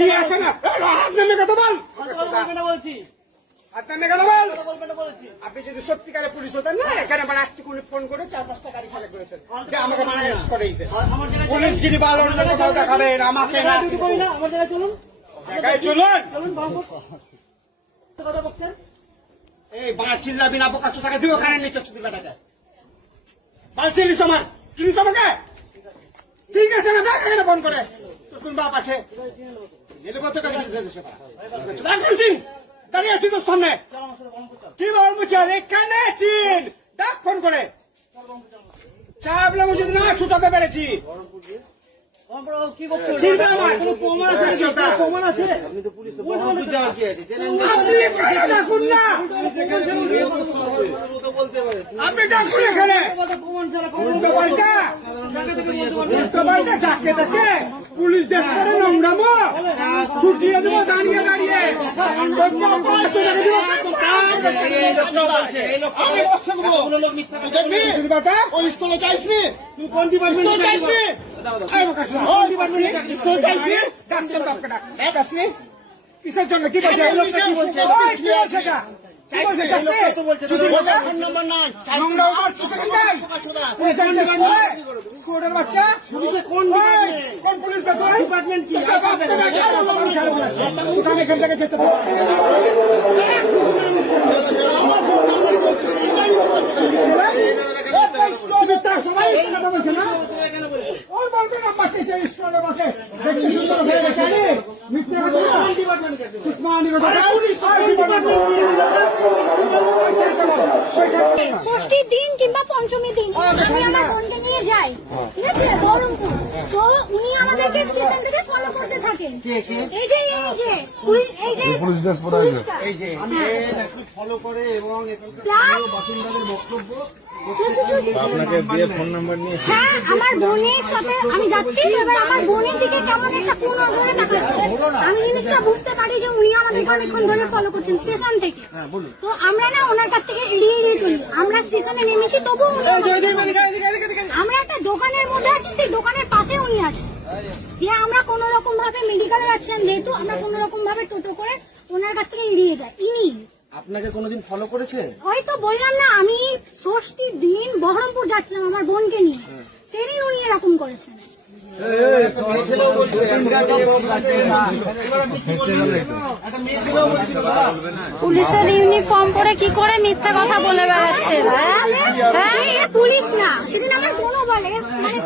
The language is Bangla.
নিয়ে আসে না হাত নামে কথা বল বলছি হাত নামে কথা বল। আপনি যদি সত্যিকারে পুলিশ হতেন না এখানে মানে একটু ফোন করে 4-5টা গাড়ি খারাপ করেছেন যে আমাকে মানে অ্যারেস্ট করে দিতে পুলিশগিরি বা অন্য কোথাও দেখাবেন আমাকে না আমার জায়গায় চলুন জায়গায় চলুন। চলুন কথা বলছেন এই বাঁ চিল্লাবি না বোকা টাকা দিও ওখানে নিচে চুদি বেটাকে বাল চিল্লিস আমার চিনিস আমাকে ঠিক আছে না দেখ এখানে ফোন করে তোর কোন বাপ আছে দাঁড়িয়ে আছি তোর সামনে কি বলবো চাল এখানে চিন ডাক ফোন করে চাপলে যদি না ছুটাতে পেরেছি কি করছেন চিনবে আমার কোনো প্রমাণ আছে প্রমাণ আছে আপনি তো পুলিশ তো বহরমপুর যাওয়ার কি আছে আপনি এখানে ডাকুন না বলতে পারে আপনি ডাকুন এখানে প্রমাণ ছাড়া উল্টো পাল্টা যাকে দেখে পুলিশ দেশ করে নোংরামো ছুটিয়ে দেবো দাঁড়িয়ে দাঁড়িয়ে ওই স্কুলে চাইসনি তুই কোন ডিপার্টমেন্ট চাইছিস কিসের জন্য কি বলছে বাচ্চা কোন পুলিশ ডিপার্টমেন্ট কি এখান থেকে যেতে সবাই কথা বলছে না ওর বলবে না বাচ্চা স্কুলে বসে সুন্দর হয়ে গেছে মিথ্যে ষষ্ঠীর দিন কিংবা পঞ্চমীর দিন আমি আমার বোনকে নিয়ে যাই, ঠিক আছে, বহরমপুর। তো উনি আমাদেরকে স্টেশন থেকে ফলো করতে থাকেন। এই যে পুলিশটা ফলো করে এবং বাসিন্দাদের বক্তব্য আপনাকে দিয়ে ফোন নাম্বার নিয়ে হ্যাঁ আমার বোনের সাথে আমি যাচ্ছি, এবার আমার বোনের দিকে কেমন একটা কোন নজরে তাকাচ্ছে। আমি জিনিসটা বুঝতে পারি যে উনি আমাদেরকে অনেকক্ষণ ধরে ফলো করছেন স্টেশন থেকে। তো আমরা না ওনার কাছ থেকে এড়িয়ে চলি, আমরা স্টেশনে নেমেছি তবু আমরা একটা দোকানের মধ্যে আছি, সেই দোকানের পাশে উনি আছে। দিয়ে আমরা কোন রকম ভাবে মেডিকেলে যাচ্ছেন যেহেতু আমরা কোন রকম ভাবে টোটো করে ওনার কাছ থেকে এড়িয়ে যাই। ইনি আপনাকে কোনোদিন ফলো করেছে? হয়তো বললাম না আমি ষষ্ঠীর দিন বহরমপুর যাচ্ছিলাম আমার বোনকে নিয়ে, সেদিন উনি এরকম করেছেন। পুলিশের ইউনিফর্ম পরে কি করে মিথ্যা কথা বলে বেড়াচ্ছে? পুলিশ না, সেদিন আমার বোনও বলে মানে